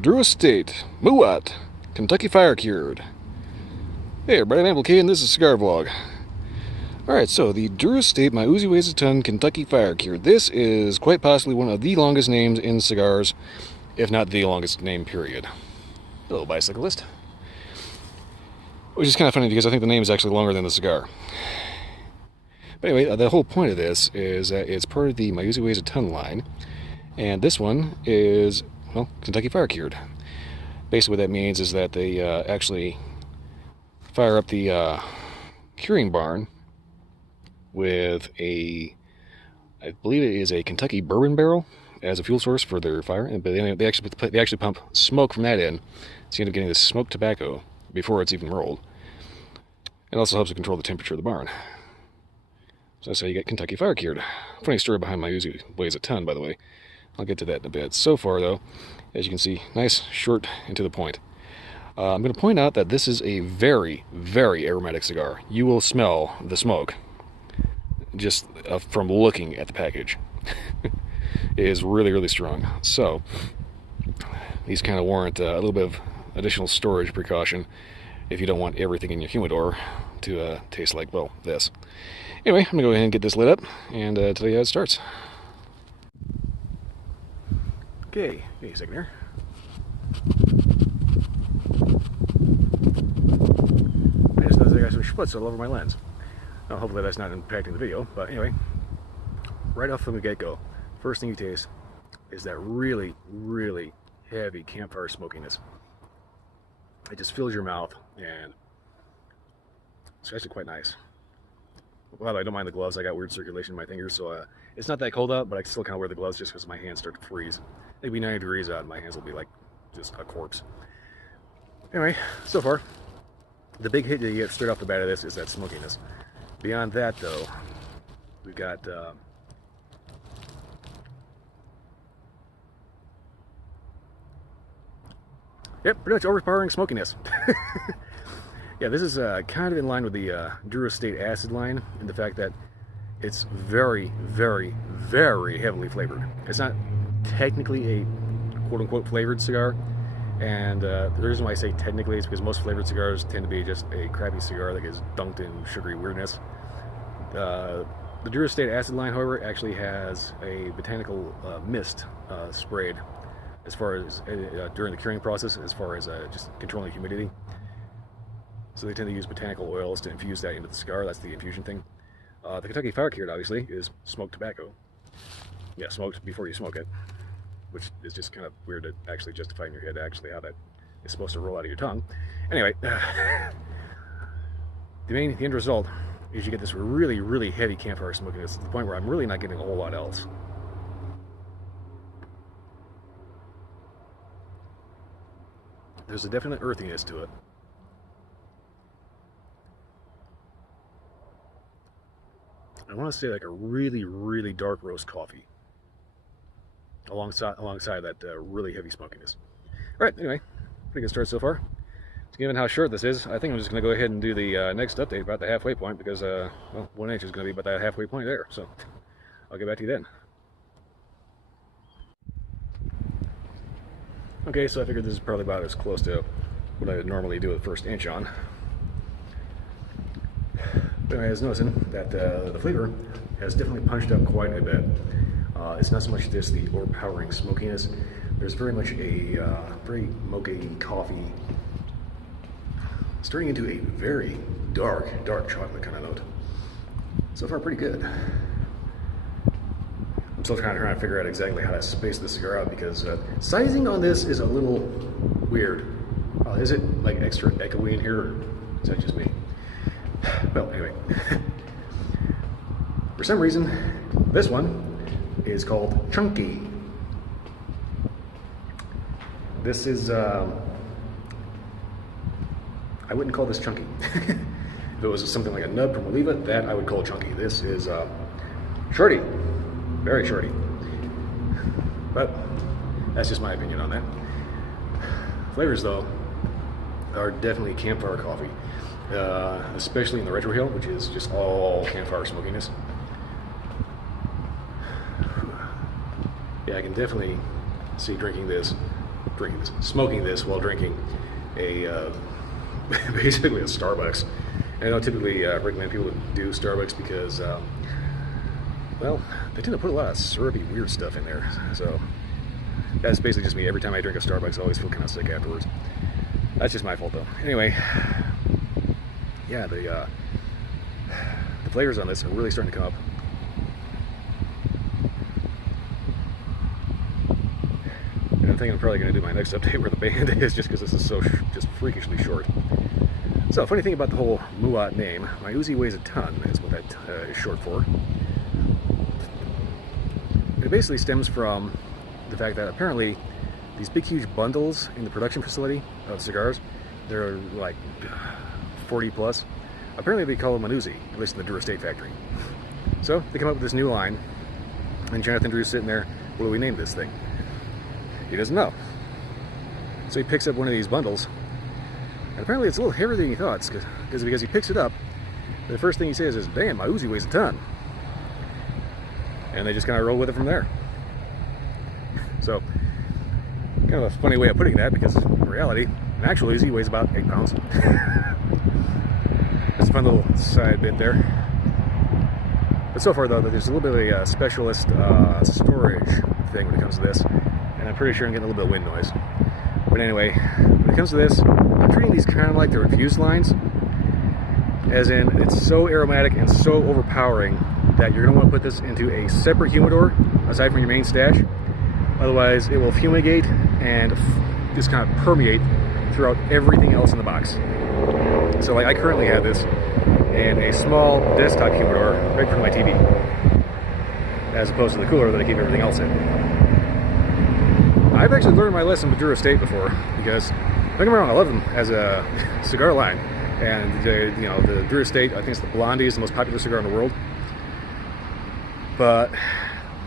Drew Estate, MUWAT, Kentucky Fire Cured. Hey everybody, I'm Ample and this is Cigar Vlog. Alright, so the Drew Estate My Uzi Weighs a Ton Kentucky Fire Cured. This is quite possibly one of the longest names in cigars, if not the longest name, period. Hello, bicyclist. Which is kind of funny because I think the name is actually longer than the cigar. But anyway, the whole point of this is that it's part of the My Uzi Weighs a Ton line. And this one is, well, Kentucky Fire Cured. Basically what that means is that they actually fire up the curing barn with I believe it is a Kentucky bourbon barrel as a fuel source for their fire. But they actually pump smoke from that in, so you end up getting this smoked tobacco before it's even rolled. It also helps to control the temperature of the barn. So that's how you get Kentucky Fire Cured. Funny story behind My Uzi Weighs a Ton, by the way. I'll get to that in a bit. So far, though, as you can see, nice, short, and to the point. I'm going to point out that this is a very, very aromatic cigar. You will smell the smoke just from looking at the package. It is really, really strong. So, these kind of warrant a little bit of additional storage precaution if you don't want everything in your humidor to taste like, well, this. Anyway, I'm going to go ahead and get this lit up and tell you how it starts. Okay, give me a second here. I just noticed I got some splits all over my lens. Now, hopefully that's not impacting the video, but anyway, right off from the get-go, first thing you taste is that really, really heavy campfire smokiness. It just fills your mouth, and it's actually quite nice. By the way, I don't mind the gloves. I got weird circulation in my fingers, so it's not that cold out, but I still kind of wear the gloves just because my hands start to freeze. It'll be 90 degrees out and my hands will be like just a corpse. Anyway, so far, the big hit that you get straight off the bat of this is that smokiness. Beyond that, though, we've got yep, pretty much overpowering smokiness. Yeah, this is kind of in line with the Drew Estate Acid line in the fact that it's very, very, very heavily flavored. It's not technically a quote-unquote flavored cigar, and the reason why I say technically is because most flavored cigars tend to be just a crappy cigar that gets dunked in sugary weirdness. The Drew Estate Acid line, however, actually has a botanical mist sprayed as far as during the curing process, as far as just controlling humidity. So they tend to use botanical oils to infuse that into the cigar. That's the infusion thing. The Kentucky Fire Cured, obviously, is smoked tobacco. Yeah, smoked before you smoke it, which is just kind of weird to actually justify in your head actually how that is supposed to roll out of your tongue. Anyway, the end result is you get this really, really heavy campfire smokiness to the point where I'm really not getting a whole lot else. There's a definite earthiness to it. I want to say like a really, really dark roast coffee alongside that really heavy smokiness. All right, anyway, pretty good start so far. Given how short this is, I think I'm just going to go ahead and do the next update about the halfway point because, well, 1 inch is going to be about that halfway point there. So I'll get back to you then. Okay, so I figured this is probably about as close to what I would normally do with the first inch on. But I was noticing that the flavor has definitely punched up quite a bit. It's not so much just the overpowering smokiness. There's very much a very mocha-y coffee, turning into a very dark chocolate kind of note. So far, pretty good. I'm still kind of trying to figure out exactly how to space the cigar out because sizing on this is a little weird. Is it like extra echoey in here, or is that just me? Well, anyway, for some reason, this one is called Chunky. This is, I wouldn't call this chunky. If it was something like a nub from Oliva, that I would call chunky. This is shorty, very shorty. But that's just my opinion on that. Flavors, though, are definitely campfire coffee. Especially in the retrohale, which is just all campfire smokiness. Yeah, I can definitely see drinking this smoking this while drinking a basically a Starbucks. And I don't typically recommend people to do Starbucks because, well, they tend to put a lot of syrupy, weird stuff in there. So that's basically just me. Every time I drink a Starbucks, I always feel kind of sick afterwards. That's just my fault, though. Anyway, yeah, the flavors on this are really starting to come up. And I think I'm probably going to do my next update where the band is, just because this is so just freakishly short. So, funny thing about the whole MUWAT name, my Uzi weighs a ton, is what that is short for. It basically stems from the fact that apparently these big huge bundles in the production facility of cigars, they're like 40 plus. Apparently they call them an Uzi, at least in the Dura State factory. So they come up with this new line, and Jonathan Drew's sitting there, what do we name this thing? He doesn't know. So he picks up one of these bundles, and apparently it's a little heavier than he thought, because he picks it up, the first thing he says is, damn, my Uzi weighs a ton. And they just kind of roll with it from there. So, kind of a funny way of putting that, because in reality, an actual Uzi weighs about 8 pounds. That's a fun little side bit there. But so far, though, there's a little bit of a specialist storage thing when it comes to this, and I'm pretty sure I'm getting a little bit of wind noise. But anyway, when it comes to this, I'm treating these kind of like they're infused lines, as in it's so aromatic and so overpowering that you're going to want to put this into a separate humidor aside from your main stash. Otherwise, it will fumigate and just kind of permeate throughout everything else in the box. So, like, I currently have this in a small desktop humidor right in front of my TV, as opposed to the cooler that I keep everything else in. I've actually learned my lesson with Dura State before, because don't get me wrong, I love them as a cigar line, and you know, the Dura State, I think it's the Blondie, is the most popular cigar in the world. But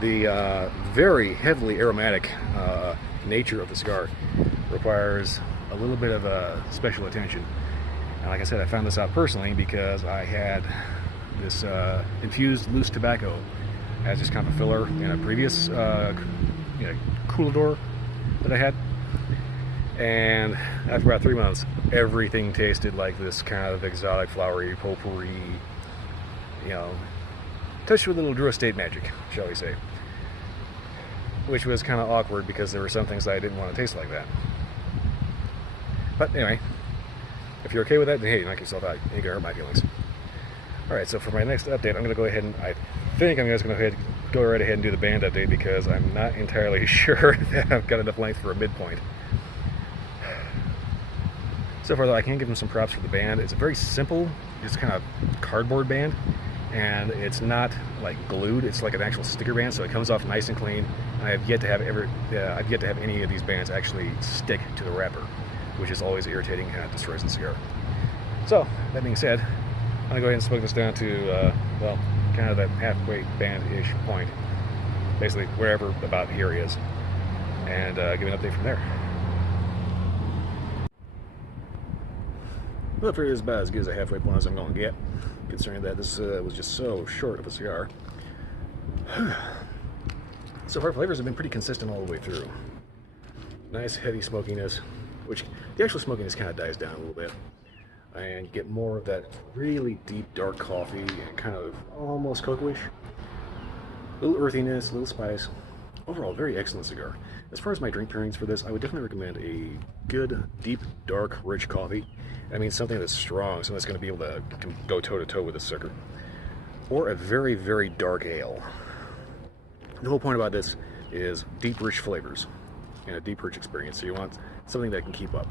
the very heavily aromatic nature of the cigar requires a little bit of special attention. And like I said, I found this out personally because I had this infused loose tobacco as just kind of a filler in a previous coolador that I had. And after about 3 months, everything tasted like this kind of exotic, flowery, potpourri, you know, touched with a little Dura State magic, shall we say. Which was kind of awkward because there were some things that I didn't want to taste like that. But anyway, if you're okay with that, then hey, knock yourself out. You ain't gonna hurt my feelings. Alright, so for my next update, I'm going to go ahead and, I think I'm just going to go right ahead and do the band update, because I'm not entirely sure that I've got enough length for a midpoint. So far, though, I can give them some props for the band. It's a very simple, just kind of cardboard band, and it's not like glued. It's like an actual sticker band, so it comes off nice and clean. I have yet to have any of these bands actually stick to the wrapper, which is always irritating and kind of destroys the cigar. So that being said, I'm gonna go ahead and smoke this down to well, kind of that halfway band-ish point, basically wherever about here is, and give an update from there. Well, for it is about as good as a halfway point as I'm going to get, considering that this was just so short of a cigar. So far, flavors have been pretty consistent all the way through. Nice heavy smokiness, which the actual smokiness kind of dies down a little bit, and you get more of that really deep dark coffee and kind of almost cocoa-ish. A little earthiness, a little spice. Overall, very excellent cigar. As far as my drink pairings for this, I would definitely recommend a good, deep, dark, rich coffee. I mean, something that's strong, something that's going to be able to go toe-to-toe with this sucker. Or a very, very dark ale. The whole point about this is deep, rich flavors and a deep, rich experience. So you want something that can keep up.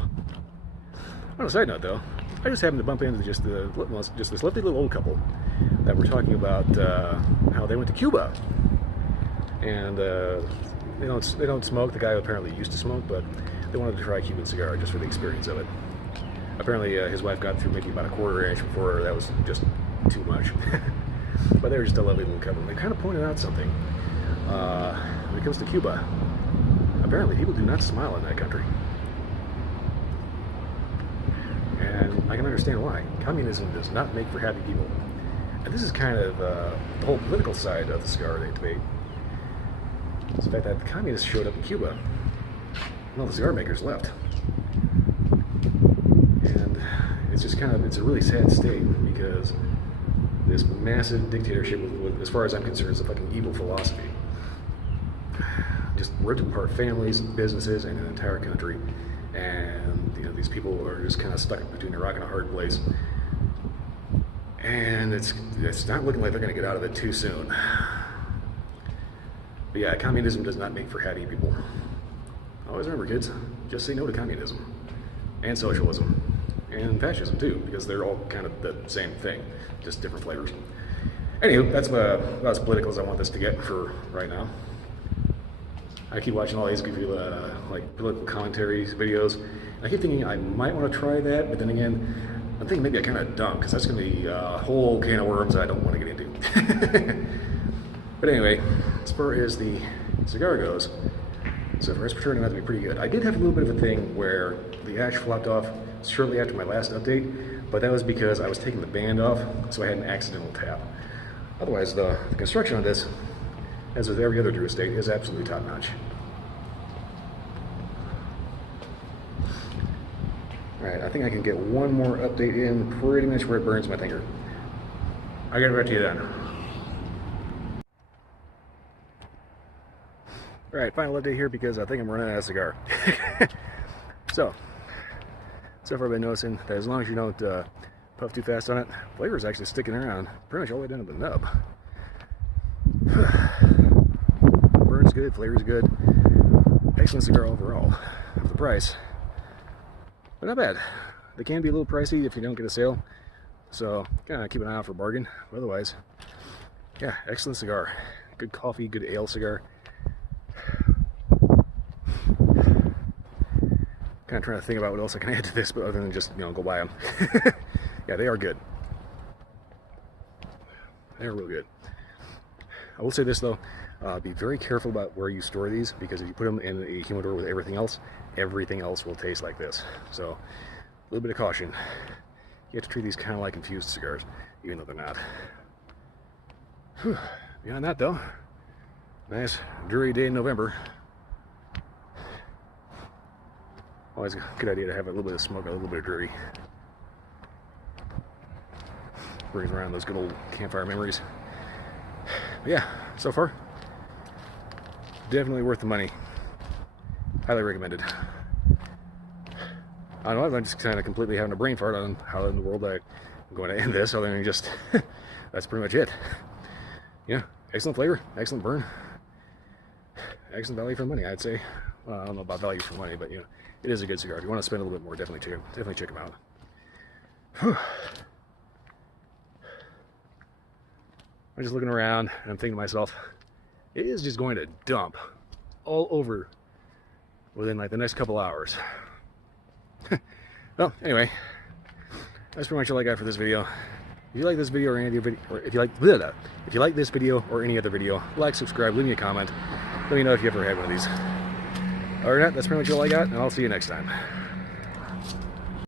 On a side note, though, I just happened to bump into just this lovely little old couple that were talking about how they went to Cuba. And they don't smoke. The guy apparently used to smoke, but they wanted to try a Cuban cigar just for the experience of it. Apparently his wife got through maybe about a quarter inch before that was just too much. But they were just a lovely little couple. They kind of pointed out something. When it comes to Cuba, apparently people do not smile in that country. And I can understand why. Communism does not make for happy people. And this is kind of the whole political side of the cigar debate. It's the fact that the communists showed up in Cuba well, the cigar makers left. And it's just kind of, it's a really sad state because this massive dictatorship, as far as I'm concerned, is a fucking evil philosophy. Just ripped apart families, businesses, and an entire country. And you know, these people are just kind of stuck between a rock and a hard place. And it's not looking like they're going to get out of it too soon. But yeah, communism does not make for happy people. Always remember, kids, just say no to communism. And socialism. And fascism, too, because they're all kind of the same thing, just different flavors. Anywho, that's about as political as I want this to get for right now. I keep watching all these goofy, like, political commentaries videos. And I keep thinking I might want to try that, but then again, I'm thinking maybe I kind of don't, because that's going to be a whole can of worms I don't want to get into. But anyway, as far as the cigar goes, so the respiratory turned out to be pretty good. I did have a little bit of a thing where the ash flopped off shortly after my last update, but that was because I was taking the band off, so I had an accidental tap. Otherwise, the construction on this, as with every other Drew estate, is absolutely top-notch. Alright, I think I can get one more update in pretty much where it burns my finger. I'll get right to you then. Alright, final update here because I think I'm running out of cigar. So far I've been noticing that as long as you don't puff too fast on it, flavor is actually sticking around pretty much all the way down to the nub. Burns good, flavor's good. Excellent cigar overall. For the price, but not bad. They can be a little pricey if you don't get a sale, so kind of keep an eye out for a bargain. But otherwise, yeah, excellent cigar. Good coffee, good ale cigar. Kind of trying to think about what else I can add to this, but other than just, you know, go buy them. Yeah, they are good. They're real good. I will say this though, be very careful about where you store these, because if you put them in a humidor with everything else will taste like this. So, a little bit of caution. You have to treat these kind of like infused cigars, even though they're not. Whew. Beyond that though, nice dreary day in November. Always a good idea to have a little bit of smoke, a little bit of dreary. Brings around those good old campfire memories. But yeah, so far, definitely worth the money. Highly recommended. I don't know, I'm just kind of completely having a brain fart on how in the world I'm going to end this, other than just, that's pretty much it. Yeah, excellent flavor, excellent burn, excellent value for money, I'd say. Well, I don't know about value for money, but you know, it is a good cigar. If you want to spend a little bit more, definitely check them out. Whew. I'm just looking around and I'm thinking to myself, it is just going to dump all over within like the next couple hours. Well, anyway, that's pretty much all I got for this video. If you like this video or any other video, or if you like this video or any other video, like, subscribe, leave me a comment. Let me know if you ever had one of these. Other than that, that's pretty much all I got, and I'll see you next time.